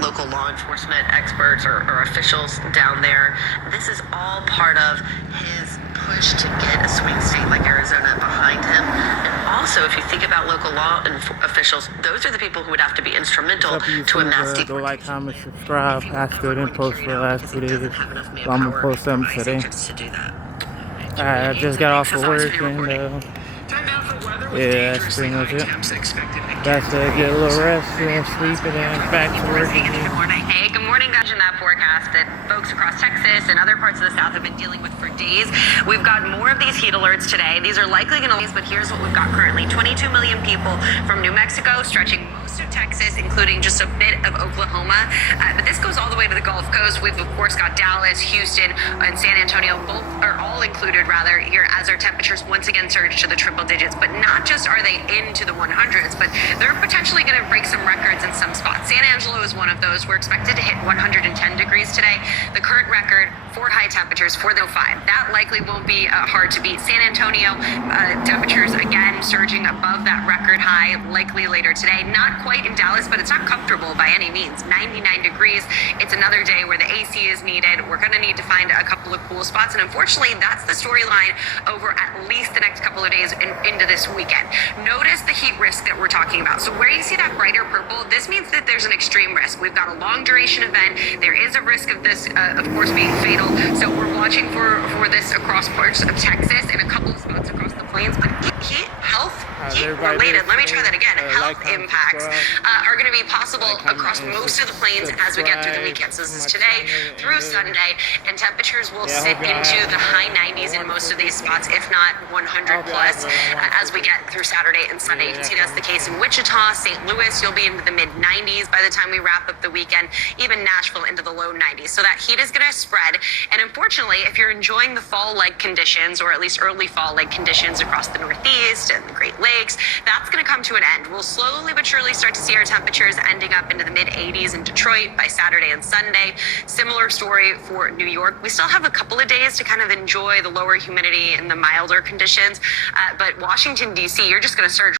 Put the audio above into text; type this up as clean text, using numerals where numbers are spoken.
local law enforcement experts or officials down there. This is all part of his push to get a swing state like Arizona behind him. And also, if you think about local law officials, those are the people who would have to be instrumental to a mass deportation. Go like, comment, subscribe. I still didn't post for the last 2 days, so I'm gonna post something today. I just got off of work and yeah, that's pretty much it. That's to get a little rest and sleep and then back to work again. Good morning. Hey, good morning, guys. In that forecast that folks across Texas and other parts of the South have been dealing with for days. We've got more of these heat alerts today. These are likely going to last, but here's what we've got currently. 22 million people from New Mexico, stretching most of Texas, including just a bit of Oklahoma. But this goes all the way to the Gulf Coast. We've, of course, got Dallas, Houston, and San Antonio, both are all included, rather, here as our temperatures once again surge to the triple digits. But not just are they into the 100s, but they're potentially going to break some records in some spots. San Angelo is one of those. We're expected to hit 110 degrees today. The current record for high temperatures for the 05. That likely won't be hard to beat. San Antonio, temperatures again surging above that record high, likely later today. Not quite in Dallas, but it's not comfortable by any means. 99 degrees. It's another day where the AC is needed. We're going to need to find a couple of cool spots, and unfortunately, that's the storyline over at least the next couple of days into this weekend. Notice the heat risk that we're talking about. So where you see that brighter purple, this means that there's an extreme risk. We've got a long duration event. There is a risk of this, of course, being fatal. So we're watching for this across parts of Texas and a couple of spots across the plains. But heat-related, let me try that again, health impacts are going to be possible across most of the plains as we get through the weekend. So this is today through Sunday, and temperatures will sit into the high 90s in most of these spots, if not 100 plus, as we get through Saturday and Sunday. You can see that's the case in Wichita, St. Louis. You'll be into the mid 90s by the time we wrap up the weekend, even Nashville into the low 90s. So that heat is going to spread. And unfortunately, if you're enjoying the fall-like conditions, or at least early fall-like conditions across the Northeast and the Great Lakes, that's going to come to an end. We'll slowly but surely start to see our temperatures ending up into the mid 80s in Detroit by Saturday and Sunday. Similar story for New York. We still have a couple of days to kind of enjoy the lower humidity and the milder conditions, but Washington, D.C., you're just going to surge